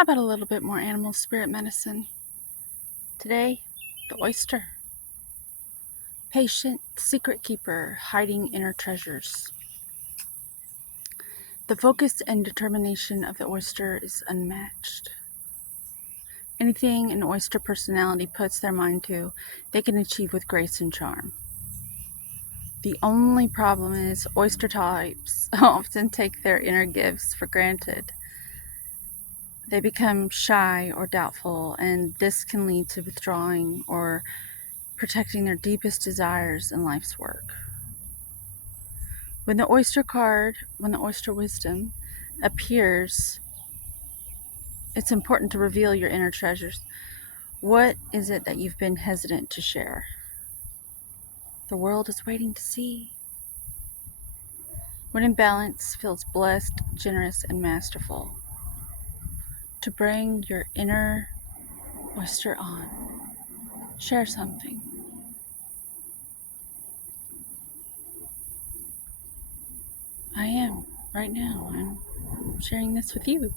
How about a little bit more animal spirit medicine? Today, the oyster. Patient, secret keeper, hiding inner treasures. The focus and determination of the oyster is unmatched. Anything an oyster personality puts their mind to, they can achieve with grace and charm. The only problem is oyster types often take their inner gifts for granted. They become shy or doubtful, and this can lead to withdrawing or protecting their deepest desires in life's work. When the oyster wisdom appears, it's important to reveal your inner treasures. What is it that you've been hesitant to share? The world is waiting to see. When in balance, feels blessed, generous, and masterful. To bring your inner oyster on, share something. I am, right now. I'm sharing this with you.